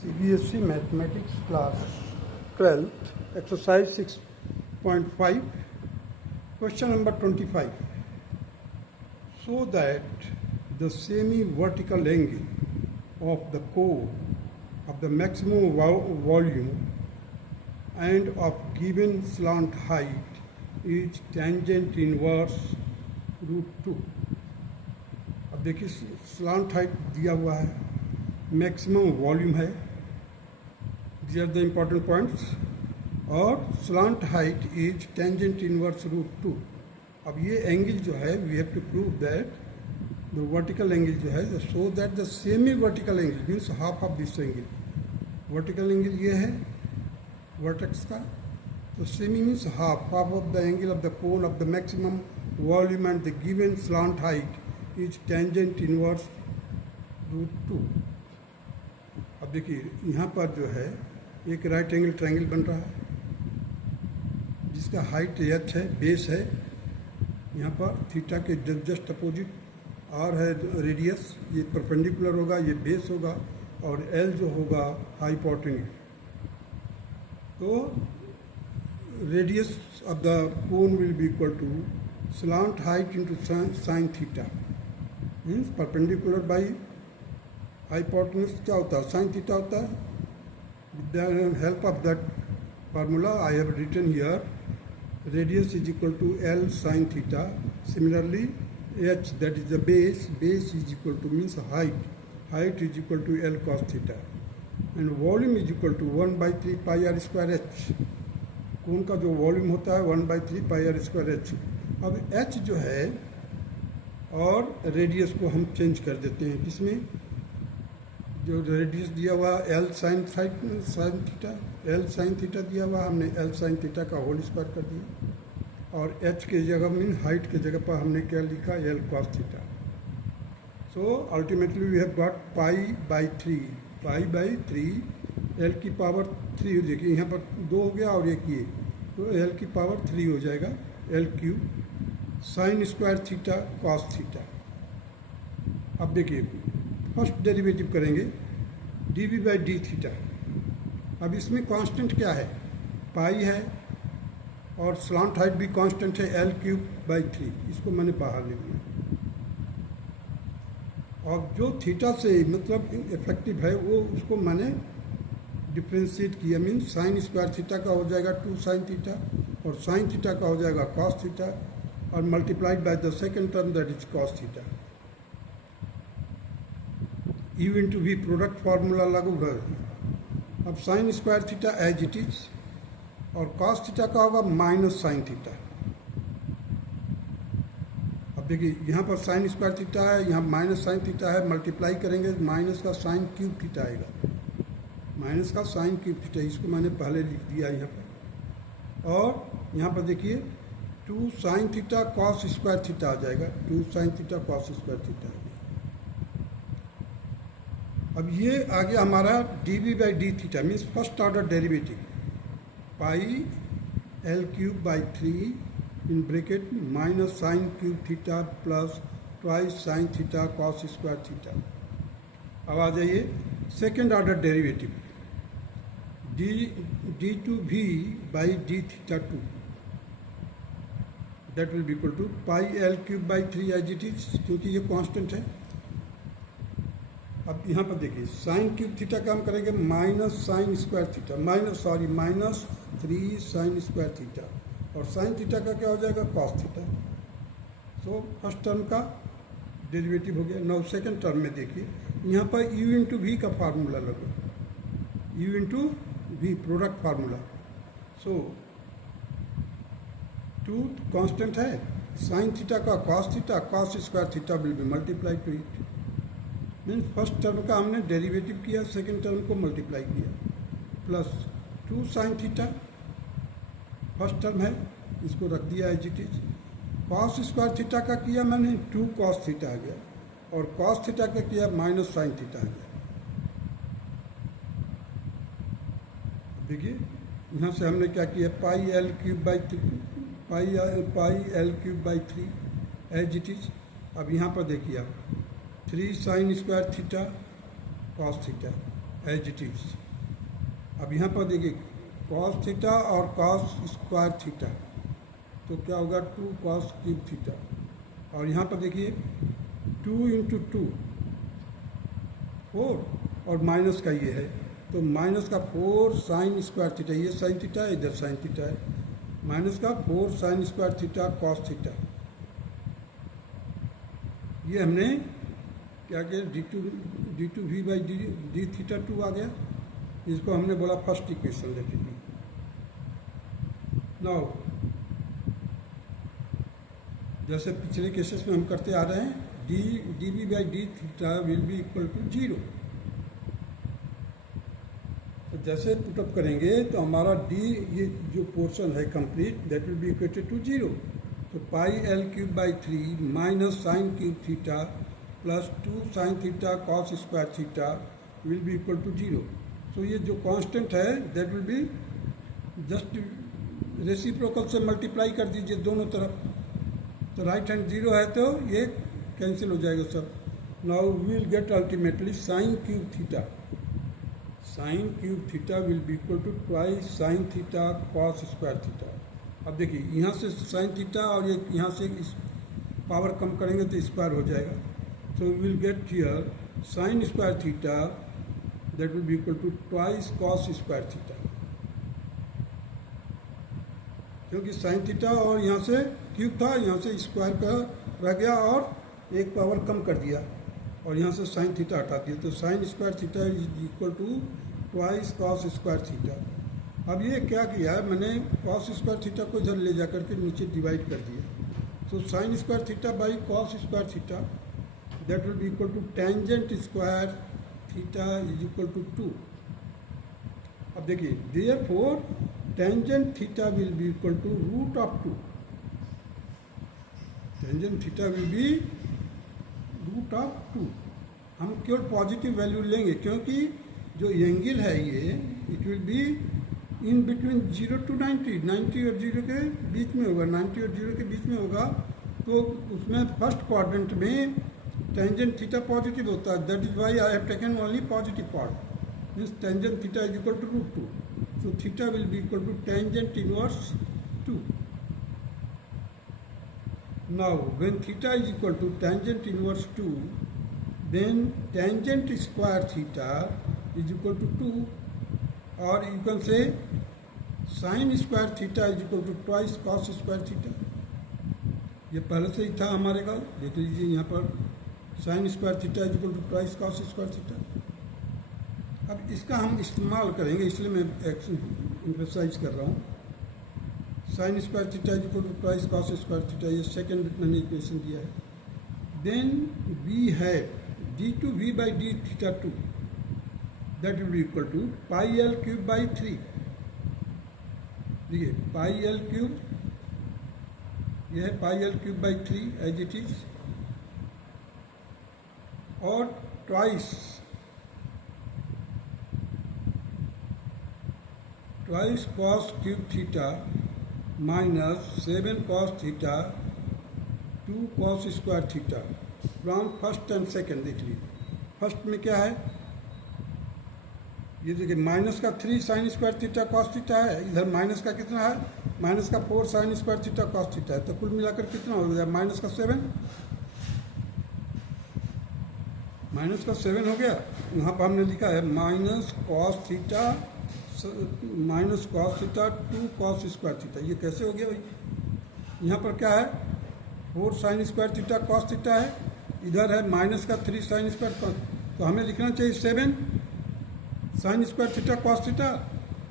CBSE Mathematics Class 12th, Exercise 6.5, Question number 25. So that the semi-vertical angle of the core of the maximum volume and of given slant height is tangent inverse √2. अब देखिए slant height दिया हुआ है, maximum volume है, these are the important points, और slant height is tangent inverse √2. अब ये angle जो है we have to prove that the vertical angle जो है so that the semi vertical angle means half of this angle. Vertical angle ये है vertex का, तो semi means half of the angle of the cone of the maximum volume and the given slant height is tangent inverse √2. अब देखिए यहाँ पर जो है एक राइट एंगल ट्रायंगल बन रहा है जिसका हाइट h है, बेस है, यहाँ पर थीटा के जस्ट अपोजिट r है रेडियस, ये परपेंडिकुलर होगा, ये बेस होगा, और l जो होगा हाइपोटेन्यूज. तो radius of the cone will be equal to slant height into sine theta means perpendicular by hypotenuse क्या होता है, साइन थीटा होता है. With the help of that formula I have written here radius is equal to L sin theta. Similarly h, that is the base is equal to means height is equal to L cos theta, and volume is equal to 1/3 pi r square h. कोन का जो volume होता है 1/3 pi r square h. अब h जो है और radius को हम चेंज कर देते हैं, किसमें जो रेडियस दिया हुआ L sine theta, L sine theta दिया हुआ, हमने L साइन थीटा का होल स्क्वायर कर दिया, और h के जगह मीन हाइट के जगह पर हमने क्या लिखा L cos theta. So ultimately we have got pi by 3 L की पावर 3. देखिए यहाँ पर 2 हो गया और एक ये, तो L की पावर 3 हो जाएगा L³ sign square theta cos theta. अब देखिए फर्स्ट डेरिवेटिव करेंगे dv/d थीटा. अब इसमें कांस्टेंट क्या है, पाई है, और स्लांट हाइट भी कांस्टेंट है L³/3. इसको मैंने बाहर ले लिया. और जो थीटा से मतलब इफेक्टिव है वो उसको मैंने डिफ्रेंशिएट किया, मीन साइन स्क्वायर थीटा का हो जाएगा 2 साइन थीटा, और साइन थीटा का हो जाएगा कॉस थीटा, और multiplied by the second term that is cos theta. U into we product formula लागू है. अब sine square theta as it is, और कॉस थीटा का होगा माइनस साइन थीटा. अब देखिए यहाँ पर साइन स्क्वायर थीटा है, यहाँ माइनस साइन थीटा है, मल्टीप्लाई करेंगे माइनस का साइन क्यूब थीटा आएगा, माइनस का साइन क्यूब थीटा. इसको मैंने पहले लिख दिया यहाँ पर. और यहाँ पर देखिए 2 sine theta cos square theta आ जाएगा, 2 sine theta cos square theta आ जाएगा. अब ये आ गया हमारा dv/d theta means first order derivative, pi L³/3 in bracket minus sine cube theta plus twice sine theta cos square theta. अब आ जाइए second order derivative d2v/d theta 2, that will be equal to pi L³/3 as it is, क्योंकि ये constant है. अब यहाँ पर देखिए साइन क्यूब थीटा का हम करेंगे minus sign square theta, minus 3 sine square theta, और साइन थीटा का क्या हो जाएगा cos theta. So first term का डेरिवेटिव हो गया. नाउ सेकंड टर्म में देखिए यहाँ पर u इंटू वी का फार्मूला लगा, u into we product formula. So 2 constant है, साइन थीटा का cos theta, cos square theta will be multiply to it. Means first term का हमने डेरिवेटिव किया, सेकेंड टर्म को मल्टीप्लाई किया, plus 2 sine theta first term है, इसको रख दिया as it is. Cos square theta का किया मैंने 2 कॉस थीटा आ गया, और कॉस थीटा का किया माइनस साइन थीटा आ गया. देखिए यहाँ से हमने क्या किया, पाई L³/3 एज इट इज. अब यहाँ पर देखिए आप 3 sine square theta cos theta, as it is. अब यहाँ पर देखिए कॉस थीटा और कॉस स्क्वायर थीटा, तो क्या होगा 2 कॉस क्यूब थीटा। और यहाँ पर देखिए 2 इंटू 2 4 और माइनस का ये है, तो माइनस का 4 साइन स्क्वायर थीटा, ये साइन थीटा है, इधर साइन थीटा है, माइनस का 4 sine square theta cos theta. ये हमने क्या किया, d two v by d theta 2 आ गया, इसको हमने बोला फर्स्ट इक्वेशन लेते थे। नाउ जैसे पिछले केसेस में हम करते आ रहे हैं, d b by d theta will be equal to 0। तो जैसे पुटअप करेंगे तो हमारा डी, ये जो पोर्शन है complete, that will be equated to 0। तो pi L cube by 3 minus sine cube theta plus 2 sine theta cos square theta will be equal to 0। So ये जो कांस्टेंट है that will be just reciprocal से multiply कर दीजिए दोनों तरफ, तो राइट हैंड 0 है तो ये कैंसिल हो जाएगा सब। Now we will get ultimately sine cube theta, sine cube theta will be equal to twice sine theta cos square theta. अब देखिए यहाँ से साइन थीटा और ये यहाँ से इस पावर कम करेंगे तो स्क्वायर हो जाएगा, so we will get here sine square theta that will be equal to twice cos square theta, क्योंकि साइन थीटा और यहाँ से क्यूब था, यहाँ से स्क्वायर का रह गया और एक पावर कम कर दिया और यहाँ से साइन थीटा हटा दिया, तो sine square theta is equal to twice cos square theta. अब ये क्या किया है मैंने, कॉस स्क्वायर थीटा को इधर ले जाकर के नीचे डिवाइड कर दिया, तो sine square theta by cos square theta that will be equal to tangent square theta is equal to 2। अब देखिए therefore tangent theta will be equal to root of 2, tangent theta will be root of 2। हम केवल positive value लेंगे क्योंकि जो angle है ये it will be in between 0 to 90, 90 और 0 के बीच में होगा, 90 और 0 के बीच में होगा, तो उसमें फर्स्ट क्वाड्रेंट में टेंजेंट थीटा पॉजिटिव होता है, that is why I have taken only positive part, means tangent theta is equal to root 2, so theta will be equal to tangent inverse 2। Now, when theta is equal to tangent inverse 2, then tangent square theta is equal to 2, or you can say sin square theta is equal to twice cos square theta। ये पहले से ही था हमारे का, देख लीजिए यहाँ पर sin square theta is equal to twice cos square theta। अब इसका हम इस्तेमाल करेंगे, इसलिए मैं एम्फेसाइज कर रहा हूँ। Sine square theta is equal to twice cos square theta, ये सेकेंड मैंने इक्वेशन दिया है। देन वी है d two v by d theta 2 that will be equal to pi L cube by 3। देखिए पाई एल क्यूब, यह है pi L cube by 3 as it is, और twice cos cube theta minus 7 cos theta 2 cos square theta from first and second. देख लीजिए first में क्या है, ये देखिए माइनस का 3 sine square theta cos theta है, इधर माइनस का कितना है, माइनस का 4 sine square theta cos theta है, तो कुल मिलाकर कितना हो गया, माइनस का 7, माइनस का 7 हो गया। यहाँ पर हमने लिखा है minus cos theta 2 cos square theta, ये कैसे हो गया भाई, यहाँ पर क्या है 4 sine square theta cos theta है, इधर है माइनस का 3 साइन स्क्वायर कॉस, तो हमें लिखना चाहिए 7 sign square theta cos theta,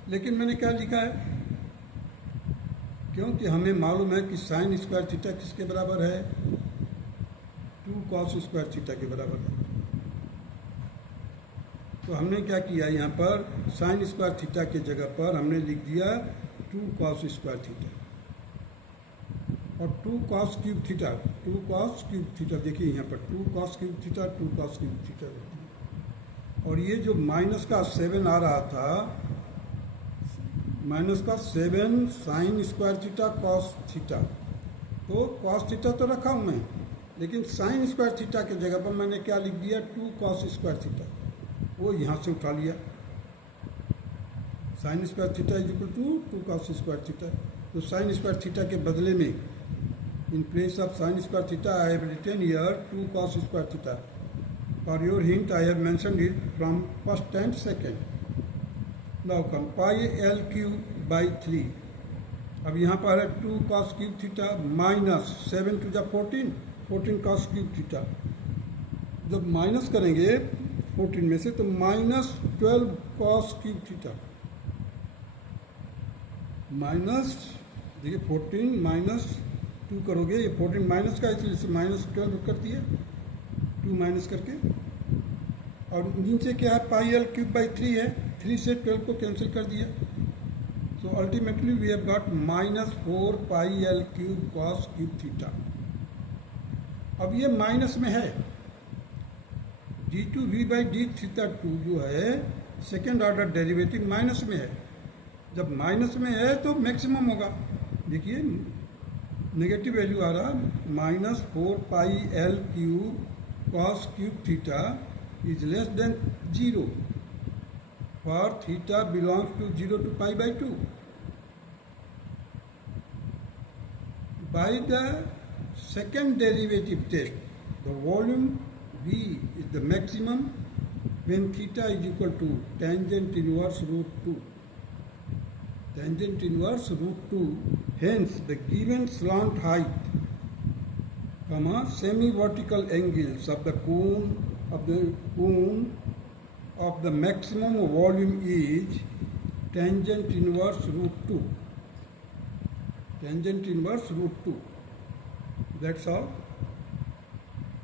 लेकिन मैंने क्या लिखा है, क्योंकि हमें मालूम है कि साइन स्क्वायर थीटा किसके बराबर है, 2 कॉस स्क्वायर थीटा के बराबर है। तो हमने क्या किया, यहाँ पर साइन स्क्वायर थीटा के जगह पर हमने लिख दिया 2 कॉस स्क्वायर थीटा और 2 cos cube theta, 2 cos cube theta, देखिए यहाँ पर 2 cos cube theta 2 cos cube theta, और ये जो माइनस का 7 आ रहा था, माइनस का 7 sign square theta cos theta, तो कॉस थीटा तो रखा हूँ मैं, लेकिन साइन स्क्वायर थीटा के जगह पर मैंने क्या लिख दिया 2 कॉस स्क्वायर थीटा। वो यहाँ से उठा लिया। Sine square theta is equal to 2 cos square theta. तो साइन स्क्वायर थीटा के बदले में in place of sine square theta I have written here 2 cos square theta. For your hint I have mentioned it from first and second. Now come pi L cube by 3। अब यहाँ पर है 2 cos cube theta minus 7 to the 14 cos cube theta. जब minus करेंगे 14 में से तो minus 12 cos cube theta. Minus देखिए 14 माइनस 2 करोगे, ये 14 माइनस का इसलिए इसे माइनस 12 कर दिए 2 माइनस करके। और नीचे क्या है पाई एल क्यूब बाई 3 है, 3 से 12 को कैंसिल कर दिया। So ultimately we have got minus 4 pi L cube cos cube theta. अब ये माइनस में है, d2v बाई डी थीटा 2 जो है सेकेंड ऑर्डर डेरिवेटिव माइनस में है। जब माइनस में है तो मैक्सिमम होगा। देखिए नेगेटिव वैल्यू आ रहा, minus 4 pi L cube cos cube theta is less than 0 for theta belongs to 0 to pi by 2। By the second derivative test the volume v is the maximum when theta is equal to tangent inverse root 2. Tangent inverse root 2. Hence, the given slant height, comma semi-vertical angles of the cone of the maximum volume is tangent inverse root 2. Tangent inverse root 2. That's all.